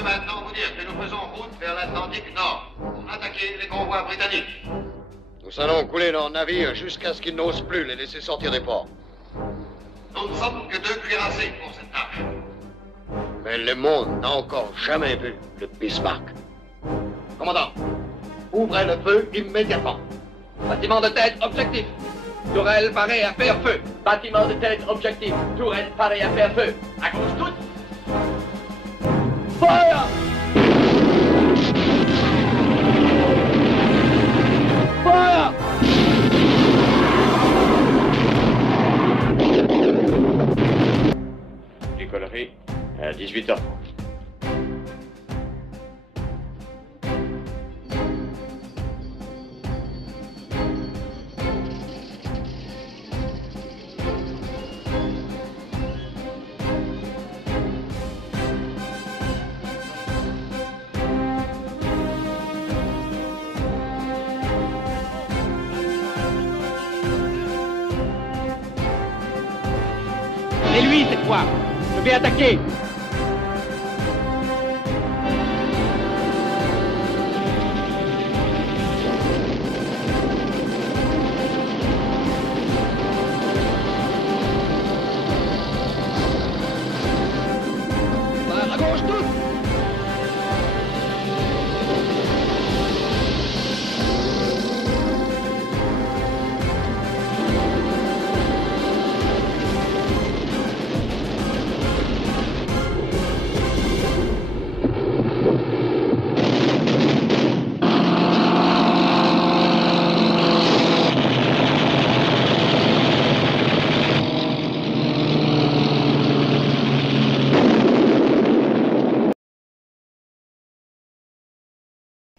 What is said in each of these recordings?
peux maintenant vous dire que nous faisons route vers l'Atlantique Nord pour attaquer les convois britanniques. Nous allons couler leurs navires jusqu'à ce qu'ils n'osent plus les laisser sortir des ports. Nous ne sommes que 2 cuirassés pour cette tâche. Mais le monde n'a encore jamais vu le Bismarck. Commandant, ouvrez le feu immédiatement. Bâtiment de tête, objectif. Tourelle parée à faire feu. Bâtiment de tête, objectif. Tourelle parée à faire feu. À gauche toute. Fire! Fire! Décollerie à 18h30. Et lui, c'est quoi? Je vais attaquer. À gauche toute.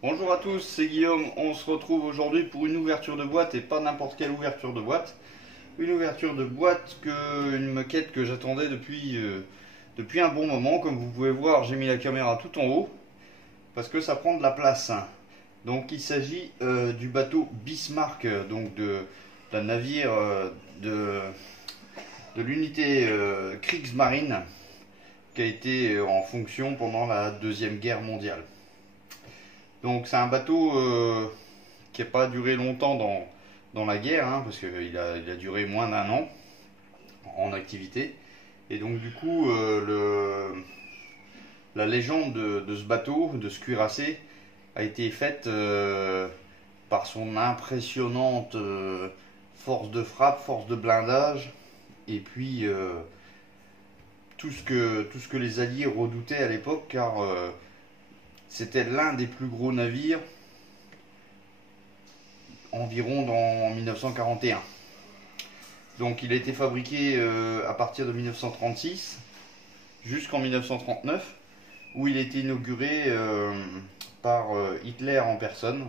Bonjour à tous, c'est Guillaume. On se retrouve aujourd'hui pour une ouverture de boîte et pas n'importe quelle ouverture de boîte. Une ouverture de boîte, une maquette que j'attendais depuis un bon moment. Comme vous pouvez voir, j'ai mis la caméra tout en haut parce que ça prend de la place. Donc il s'agit du bateau Bismarck, donc d'un navire de l'unité Kriegsmarine qui a été en fonction pendant la Deuxième Guerre mondiale. Donc c'est un bateau qui n'a pas duré longtemps dans la guerre, hein, parce qu'il a duré moins d'1 an en activité. Et donc du coup, la légende de ce bateau, de ce cuirassé, a été faite par son impressionnante force de frappe, force de blindage, et puis tout ce que les Alliés redoutaient à l'époque, car c'était l'un des plus gros navires environ en 1941. Donc il a été fabriqué à partir de 1936 jusqu'en 1939, où il a été inauguré par Hitler en personne.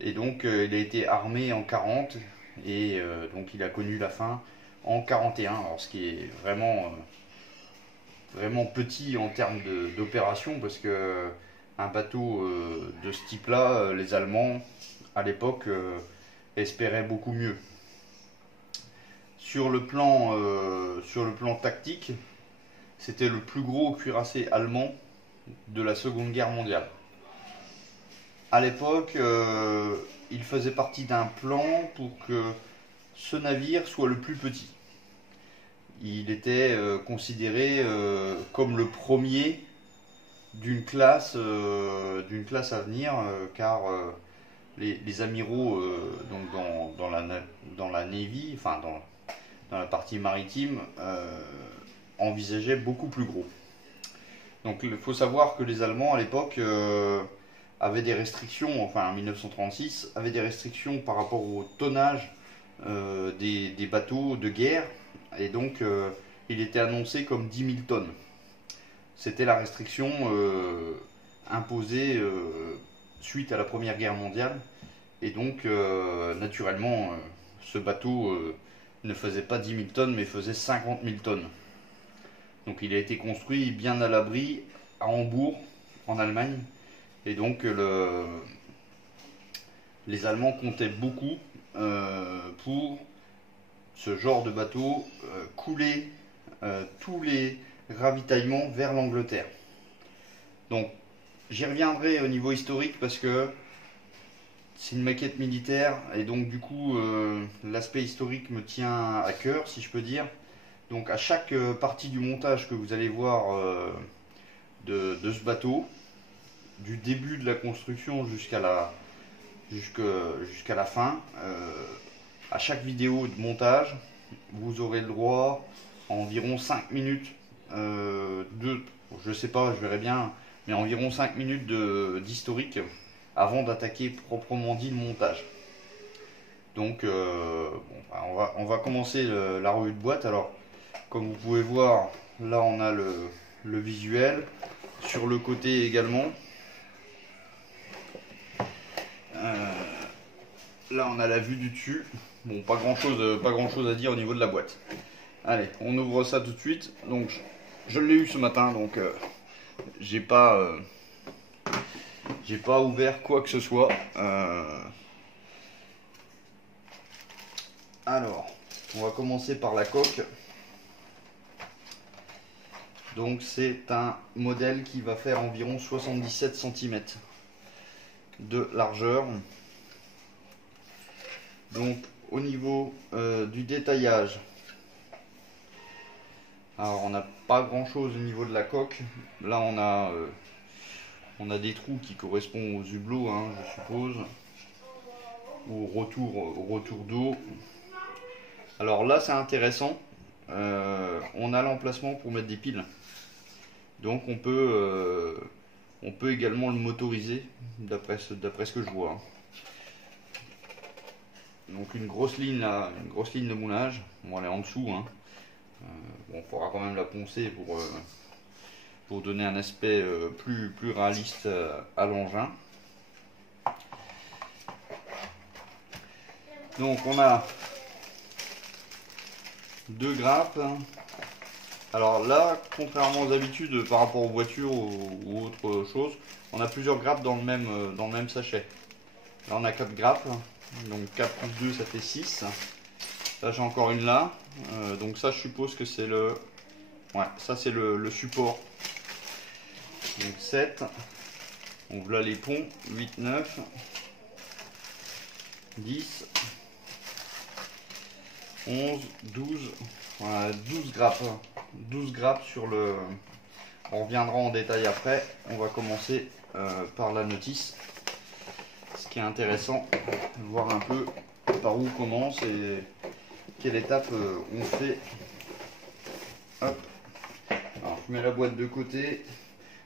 Et donc il a été armé en 40 et donc il a connu la fin en 41. Alors ce qui est vraiment petit en termes d'opération, parce que un bateau de ce type-là, les Allemands, à l'époque, espéraient beaucoup mieux. Sur le plan tactique, c'était le plus gros cuirassé allemand de la Seconde Guerre mondiale. À l'époque, il faisait partie d'un plan pour que ce navire soit le plus petit. Il était considéré comme le premier d'une classe à venir, car les amiraux donc dans la Navy, enfin dans la partie maritime, envisageaient beaucoup plus gros. Donc il faut savoir que les Allemands à l'époque avaient des restrictions, enfin en 1936, avaient des restrictions par rapport au tonnage des bateaux de guerre, et donc il était annoncé comme 10 000 tonnes. C'était la restriction imposée suite à la Première Guerre mondiale. Et donc, naturellement, ce bateau ne faisait pas 10 000 tonnes, mais faisait 50 000 tonnes. Donc il a été construit bien à l'abri à Hambourg, en Allemagne. Et donc, les Allemands comptaient beaucoup pour ce genre de bateau couler tous les ravitaillements vers l'Angleterre. Donc j'y reviendrai au niveau historique parce que c'est une maquette militaire et donc du coup l'aspect historique me tient à cœur, si je peux dire. Donc à chaque partie du montage que vous allez voir de ce bateau, du début de la construction jusqu'à la fin, à chaque vidéo de montage, vous aurez le droit à environ 5 minutes je sais pas, je verrai bien, mais environ 5 minutes d'historique avant d'attaquer proprement dit le montage. Donc on va commencer la revue de boîte. Alors comme vous pouvez voir, là on a le visuel, sur le côté également. Là on a la vue du dessus. Bon, pas grand chose à dire au niveau de la boîte. Allez, on ouvre ça tout de suite. Donc je l'ai eu ce matin, donc j'ai pas ouvert quoi que ce soit. Alors, on va commencer par la coque. Donc c'est un modèle qui va faire environ 77 cm de largeur. Donc au niveau du détaillage, alors on n'a pas grand chose au niveau de la coque. Là on a des trous qui correspondent aux hublots, hein, je suppose, ou au retour d'eau. Alors là c'est intéressant, on a l'emplacement pour mettre des piles, donc on peut également le motoriser d'après ce que je vois. Donc une grosse ligne là, une grosse ligne de moulage. Bon, elle est en dessous, hein. Bon, il faudra quand même la poncer pour donner un aspect plus réaliste à l'engin. Donc on a deux grappes. Alors là, contrairement aux habitudes par rapport aux voitures ou autre chose, on a plusieurs grappes dans le même sachet. Là on a 4 grappes. Donc 4 plus 2 ça fait 6. Là j'ai encore une là. Donc ça je suppose que c'est le... Ouais, ça c'est le support. Donc 7. Donc là les ponts. 8, 9. 10. 11, 12. Voilà, 12 grappes. 12 grappes sur le... On reviendra en détail après. On va commencer par la notice. Ce qui est intéressant, voir un peu par où on commence et quelle étape on fait. Hop. Alors je mets la boîte de côté.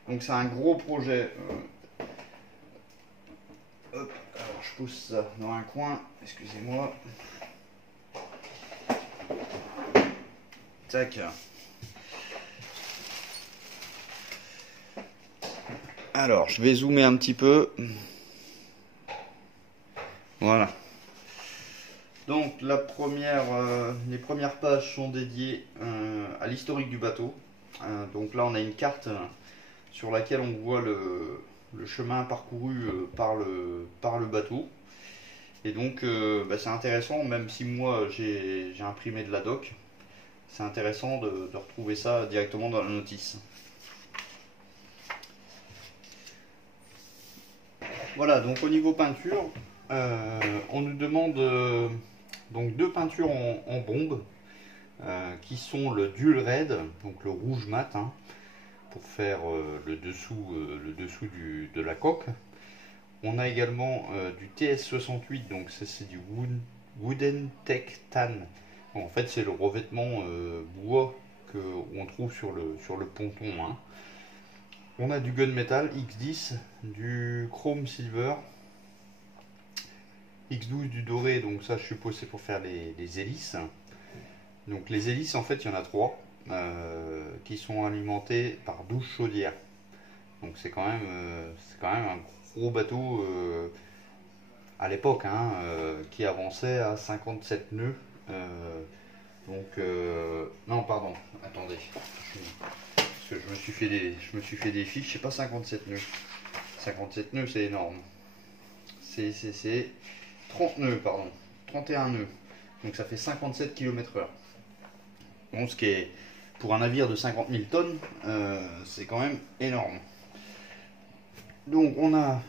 Donc c'est un gros projet. Hop. Alors je pose ça dans un coin. Excusez-moi. Tac. Alors je vais zoomer un petit peu. Voilà. Donc les premières pages sont dédiées à l'historique du bateau. Donc là on a une carte sur laquelle on voit le chemin parcouru par le bateau. Et donc c'est intéressant, même si moi j'ai imprimé de la doc, c'est intéressant de retrouver ça directement dans la notice. Voilà, donc au niveau peinture, on nous demande donc deux peintures en bombe qui sont le Dual Red, donc le rouge mat, hein, pour faire le dessous de la coque. On a également du TS68, donc c'est du Wooden Tech Tan. Bon, en fait c'est le revêtement bois qu'on trouve sur le ponton, hein. On a du Gunmetal X10, du Chrome Silver, X12 du doré, donc ça je suppose c'est pour faire les hélices. Donc les hélices en fait il y en a 3 qui sont alimentées par 12 chaudières. Donc c'est quand même un gros bateau à l'époque, hein, qui avançait à 57 nœuds. Non pardon, attendez. Parce que je me suis fait des fiches, c'est pas 57 nœuds. 57 nœuds c'est énorme. C'est 30 nœuds, pardon. 31 nœuds. Donc ça fait 57 km/h. Donc ce qui est, pour un navire de 50 000 tonnes, c'est quand même énorme. Donc on a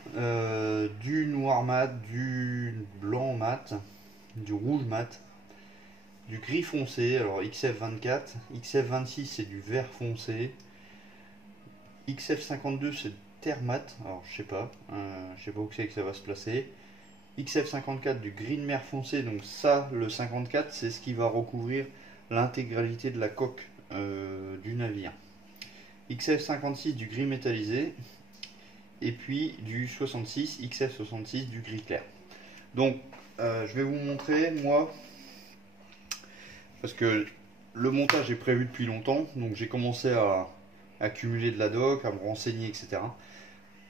du noir mat, du blanc mat, du rouge mat, du gris foncé, alors XF24, XF26 c'est du vert foncé, XF52 c'est terre mat, alors je sais pas où c'est que ça va se placer, XF54 du gris de mer foncé, donc ça le 54 c'est ce qui va recouvrir l'intégralité de la coque du navire, XF56 du gris métallisé, et puis du 66, XF66 du gris clair. Donc je vais vous montrer moi, parce que le montage est prévu depuis longtemps, donc j'ai commencé à accumuler de la doc, à me renseigner, etc.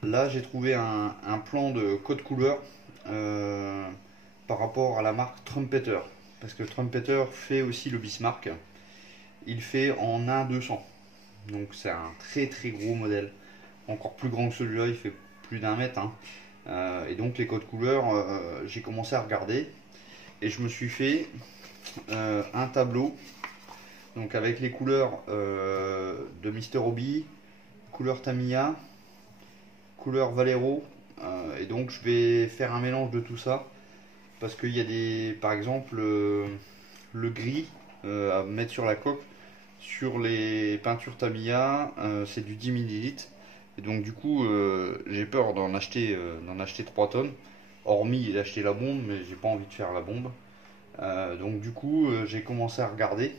Là j'ai trouvé un plan de code couleur par rapport à la marque Trumpeter, parce que Trumpeter fait aussi le Bismarck, il fait en 1-200, donc c'est un très gros modèle, encore plus grand que celui-là, il fait plus d'1 mètre, hein. Et donc les codes couleurs, j'ai commencé à regarder et je me suis fait un tableau, donc avec les couleurs de Mister Hobby, couleur Tamiya, couleur Valero, et donc je vais faire un mélange de tout ça, parce qu'il y a des, par exemple le gris à mettre sur la coque, sur les peintures Tamiya, c'est du 10 ml. Et donc du coup j'ai peur d'en acheter 3 tonnes, hormis d'acheter la bombe, mais j'ai pas envie de faire la bombe. Donc du coup j'ai commencé à regarder.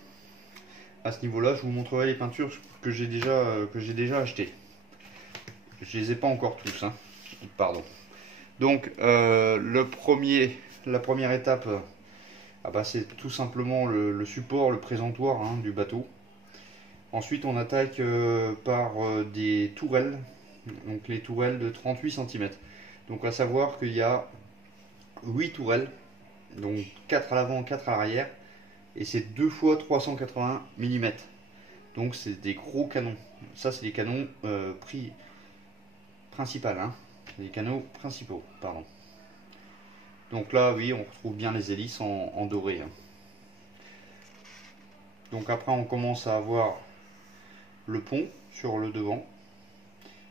À ce niveau là je vous montrerai les peintures que j'ai déjà achetées. Je les ai pas encore tous, hein. Pardon. Donc la première étape, c'est tout simplement le support, le présentoir, hein, du bateau. Ensuite on attaque par des tourelles, donc les tourelles de 38 cm. Donc à savoir qu'il y a 8 tourelles, donc 4 à l'avant, 4 à l'arrière, et c'est 2 fois 380 mm. Donc c'est des gros canons. Ça c'est des canons principaux, hein. Les canaux principaux, pardon. Donc là oui, on retrouve bien les hélices en doré, hein. Donc après on commence à avoir le pont sur le devant.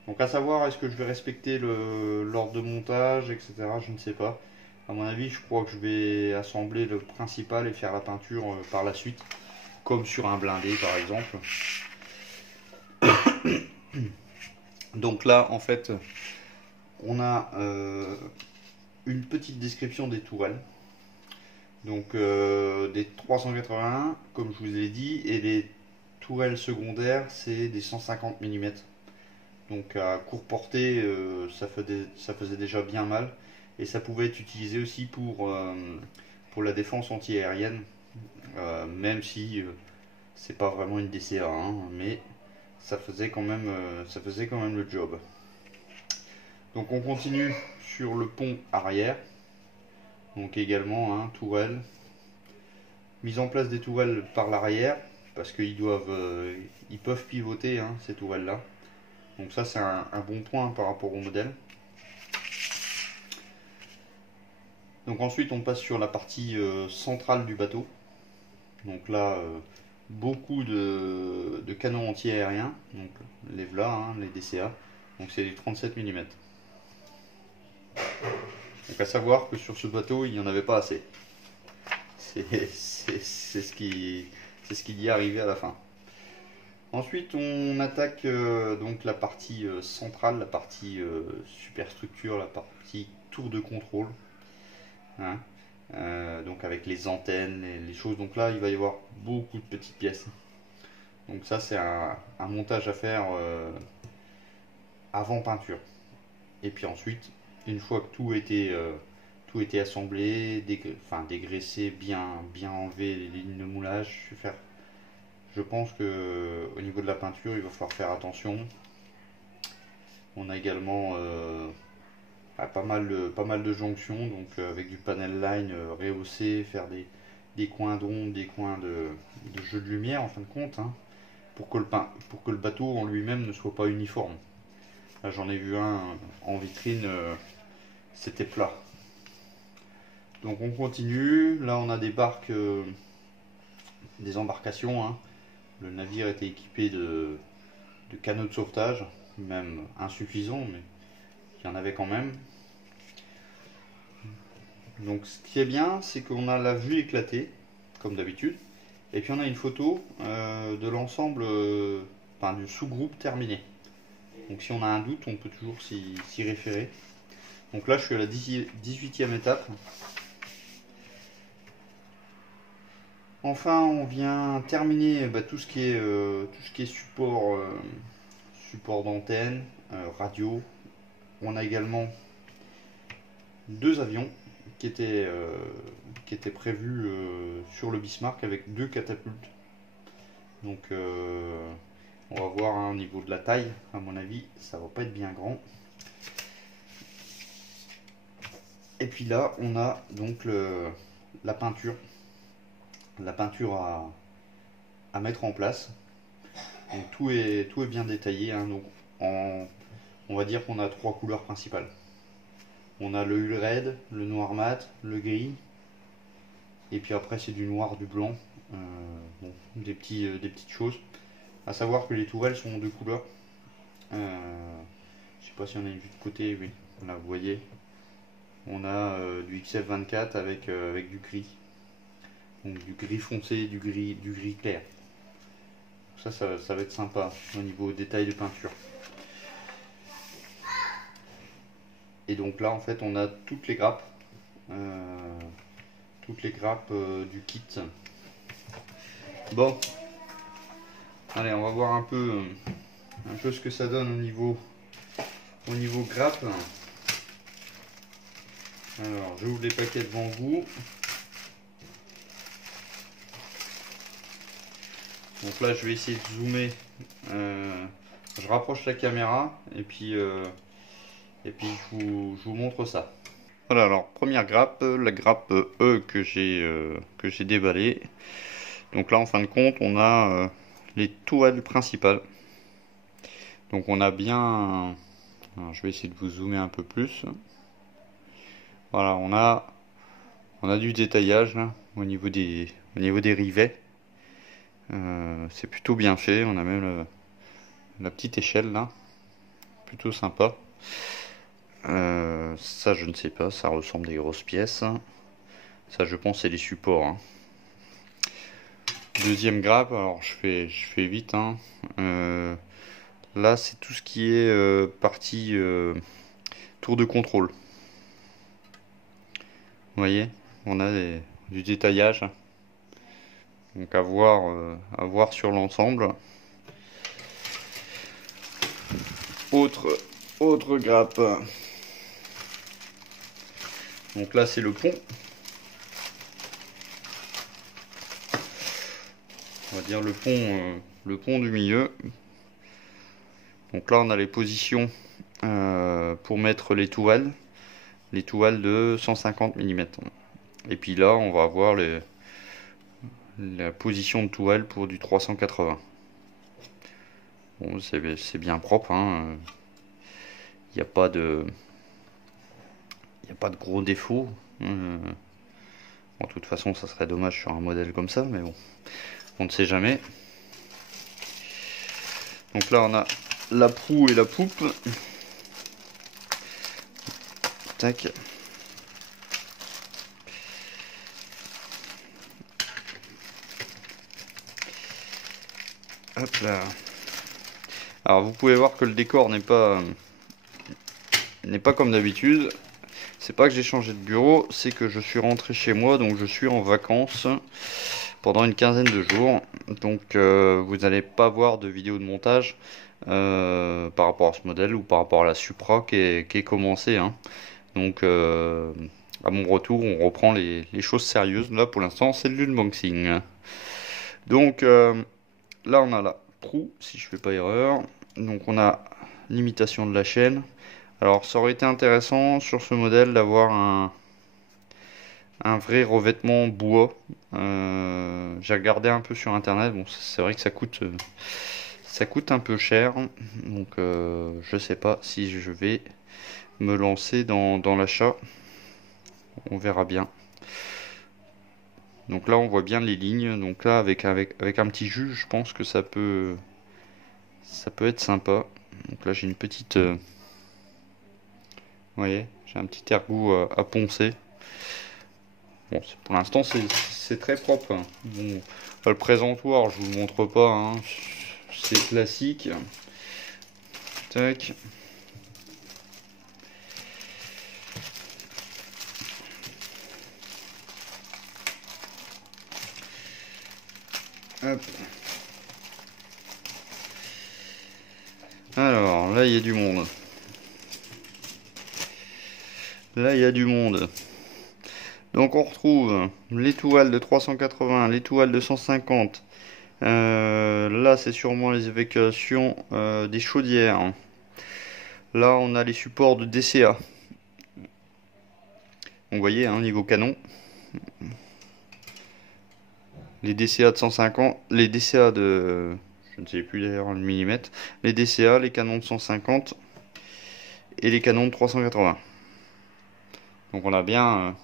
Donc à savoir, est-ce que je vais respecter l'ordre de montage, etc. Je ne sais pas. À mon avis, je crois que je vais assembler le principal et faire la peinture par la suite, comme sur un blindé par exemple. Donc là, en fait, on a une petite description des tourelles. Donc des 381, comme je vous ai dit, et les tourelles secondaires c'est des 150 mm, donc à courte portée ça faisait déjà bien mal, et ça pouvait être utilisé aussi pour la défense anti-aérienne, même si c'est pas vraiment une DCA, hein, mais ça faisait quand même le job. Donc on continue sur le pont arrière, donc également, hein, tourelle, mise en place des tourelles par l'arrière, parce qu'ils peuvent pivoter, hein, ces tourelles là. Donc ça c'est un bon point par rapport au modèle. Donc ensuite on passe sur la partie centrale du bateau. Donc là beaucoup de canons anti-aériens, donc les VLA, hein, les DCA, donc c'est les 37 mm. Donc à savoir que sur ce bateau il n'y en avait pas assez. C'est ce qui y est arrivé à la fin. Ensuite on attaque donc la partie centrale, la partie superstructure, la partie tour de contrôle, hein, donc avec les antennes, les choses. Donc là il va y avoir beaucoup de petites pièces. Donc ça c'est un montage à faire avant peinture. Et puis ensuite, une fois que tout était assemblé, dégraissé, bien enlevé les lignes de moulage, je pense que au niveau de la peinture il va falloir faire attention. On a également pas mal de jonctions, donc avec du panel line rehaussé, faire des coins d'ombre, des coins de jeu de lumière en fin de compte, hein, pour que le bateau en lui-même ne soit pas uniforme. Là j'en ai vu un en vitrine, c'était plat. Donc on continue, là on a des barques, des embarcations, hein. Le navire était équipé de canaux de sauvetage, même insuffisants, mais il y en avait quand même. Donc ce qui est bien, c'est qu'on a la vue éclatée, comme d'habitude. Et puis on a une photo de l'ensemble, enfin du sous-groupe terminé. Donc si on a un doute, on peut toujours s'y référer. Donc là je suis à la 18e étape. Enfin on vient terminer tout ce qui est support, support d'antenne, radio. On a également 2 avions qui étaient prévus sur le Bismarck avec 2 catapultes. Donc on va voir au niveau de la taille, à mon avis ça va pas être bien grand. Et puis là on a donc la peinture à mettre en place. Donc tout est bien détaillé, hein. Donc on va dire qu'on a 3 couleurs principales. On a le hull red, le noir mat, le gris, et puis après c'est du noir, du blanc, bon, des petites choses. À savoir que les tourelles sont en 2 couleurs. Je sais pas si on a une vue de côté, oui. Là vous voyez, on a du XF24 avec du gris, donc du gris foncé, du gris clair. Ça va être sympa au niveau détail de peinture. Et donc là en fait on a toutes les grappes du kit. Bon, allez, on va voir un peu ce que ça donne au niveau grappe. Alors j'ouvre les paquets devant vous. Donc là je vais essayer de zoomer, je rapproche la caméra et puis je vous montre ça. Voilà, alors première grappe, la grappe E que j'ai déballée. Donc là en fin de compte on a les tourelles principales. Donc on a bien, alors je vais essayer de vous zoomer un peu plus. Voilà, on a du détaillage là, au niveau des rivets. C'est plutôt bien fait, on a même la petite échelle là, plutôt sympa. Ça je ne sais pas, ça ressemble à des grosses pièces. Ça je pense c'est les supports, hein. Deuxième grappe, alors je fais vite, hein. Là c'est tout ce qui est partie tour de contrôle. Vous voyez, on a du détaillage. Donc à voir sur l'ensemble. Autre grappe. Donc là c'est le pont. On va dire le pont du milieu. Donc là on a les positions pour mettre les tourelles de 150 mm. Et puis là on va avoir la position de tourelle pour du 380. Bon, c'est bien propre, hein. Il n'y a pas de gros défauts. Bon, de toute façon ça serait dommage sur un modèle comme ça, mais bon, on ne sait jamais. Donc là on a la proue et la poupe. Tac. Hop là. Alors vous pouvez voir que le décor n'est pas comme d'habitude. C'est pas que j'ai changé de bureau, c'est que je suis rentré chez moi, donc je suis en vacances pendant une quinzaine de jours. Donc vous n'allez pas voir de vidéo de montage par rapport à ce modèle ou par rapport à la Supra qui est commencée, hein. Donc à mon retour on reprend les choses sérieuses. Là pour l'instant c'est de l'unboxing. Donc là on a la proue, si je fais pas erreur. Donc on a l'imitation de la chaîne. Alors ça aurait été intéressant sur ce modèle d'avoir un vrai revêtement bois. J'ai regardé un peu sur internet. Bon, c'est vrai que ça coûte un peu cher. Donc je sais pas si je vais me lancer dans l'achat. On verra bien. Donc là on voit bien les lignes. Donc là avec un petit jus, je pense que ça peut être sympa. Donc là j'ai une petite voyez, j'ai un petit ergot à poncer. Bon, pour l'instant c'est très propre. Hein. Bon, le présentoir, je vous le montre pas, hein. C'est classique. Tac. Hop. Alors là il y a du monde. Là il y a du monde. Donc on retrouve l'étoile de 380, l'étoile de 150. Là c'est sûrement les évacuations des chaudières. Là on a les supports de DCA. Vous voyez, hein, niveau canon. Les DCA de 150, les DCA de... je ne sais plus d'ailleurs le millimètre. Les DCA, les canons de 150 et les canons de 380. Donc on a bien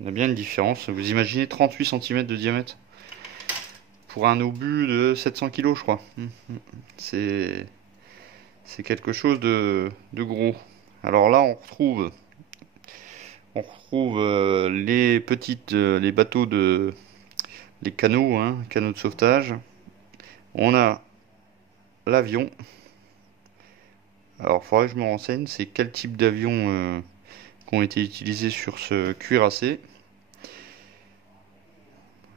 une différence. Vous imaginez 38 cm de diamètre pour un obus de 700 kg, je crois. C'est quelque chose de gros. Alors là, on retrouve les petites, les bateaux de, les canaux, hein, canaux de sauvetage. On a l'avion. Alors, il faudrait que je me renseigne. C'est quel type d'avion qui ont été utilisés sur ce cuirassé.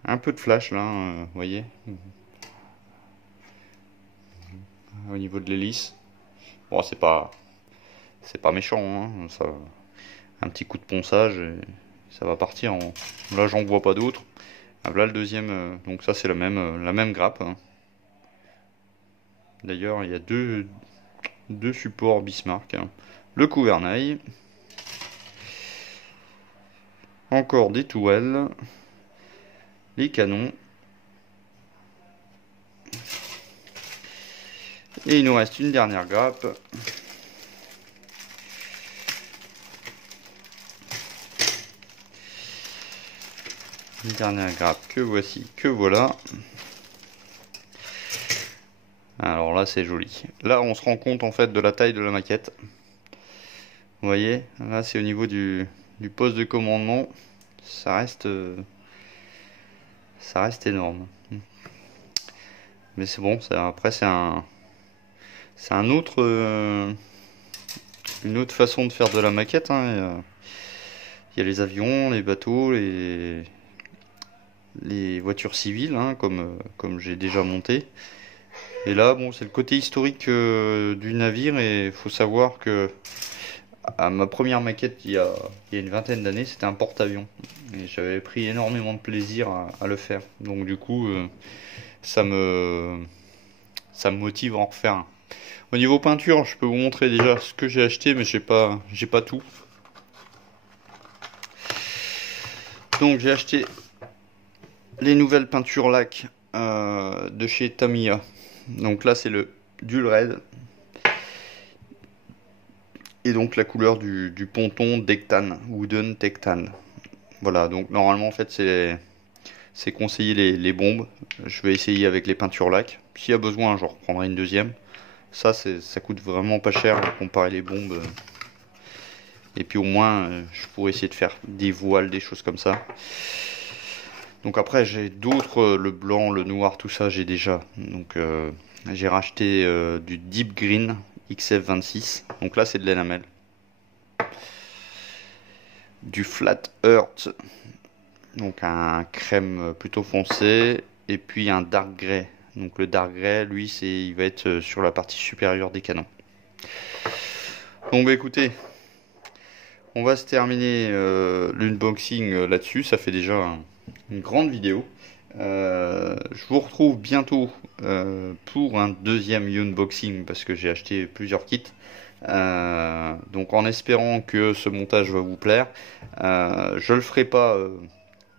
Un peu de flash là, vous voyez, au niveau de l'hélice. Bon, c'est pas méchant, hein, ça, un petit coup de ponçage et ça va partir. Là, j'en vois pas d'autres. Là, le deuxième, donc ça c'est la même grappe. Hein. D'ailleurs, il y a deux supports Bismarck. Hein. Le gouvernail. Encore des tourelles. Les canons. Et il nous reste une dernière grappe. Une dernière grappe que voici, que voilà. Alors là c'est joli. Là on se rend compte en fait de la taille de la maquette. Vous voyez, là c'est au niveau du poste de commandement. Ça reste énorme. Mais c'est bon, après c'est une autre façon de faire de la maquette. Hein. Il y a les avions, les bateaux, les voitures civiles, hein, comme j'ai déjà monté. Et là, bon, c'est le côté historique du navire. Et il faut savoir que à ma première maquette, il y a une vingtaine d'années, c'était un porte-avions. Et j'avais pris énormément de plaisir à le faire. Donc du coup, ça me motive à en refaire un. Au niveau peinture, je peux vous montrer déjà ce que j'ai acheté, mais j'ai pas tout. Donc j'ai acheté les nouvelles peintures lac de chez Tamiya. Donc là c'est le Dual Red. Et donc la couleur du ponton Dectan, Wooden Dectan. Voilà, donc normalement en fait c'est conseillé les bombes. Je vais essayer avec les peintures lac. S'il y a besoin, je reprendrai une deuxième. Ça coûte vraiment pas cher comparé les bombes. Et puis au moins je pourrais essayer de faire des voiles, des choses comme ça. Donc après j'ai d'autres, le blanc, le noir, tout ça j'ai déjà. Donc j'ai racheté du Deep Green XF26. Donc là c'est de l'enamel. Du Flat Earth. Donc un crème plutôt foncé. Et puis un Dark Grey. Donc le Dark Grey, lui, il va être sur la partie supérieure des canons. Donc bah, écoutez, on va se terminer l'unboxing là-dessus. Ça fait déjà une grande vidéo. Je vous retrouve bientôt pour un deuxième unboxing parce que j'ai acheté plusieurs kits. Donc en espérant que ce montage va vous plaire. Je le ferai pas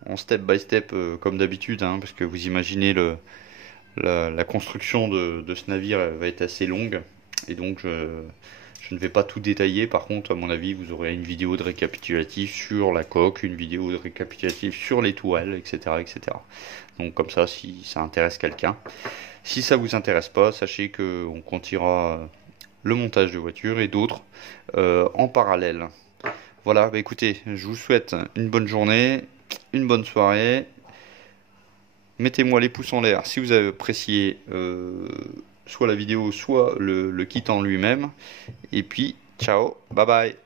en step by step comme d'habitude, hein, parce que vous imaginez la construction de ce navire va être assez longue. Et donc je ne vais pas tout détailler. Par contre, à mon avis, vous aurez une vidéo de récapitulatif sur la coque, une vidéo de récapitulatif sur les tourelles, etc., etc. Donc comme ça, si ça intéresse quelqu'un. Si ça vous intéresse pas, sachez qu'on continuera le montage de voitures et d'autres en parallèle. Voilà, bah écoutez, je vous souhaite une bonne journée, une bonne soirée. Mettez-moi les pouces en l'air si vous avez apprécié soit la vidéo, soit le kit en lui-même. Et puis, ciao, bye bye.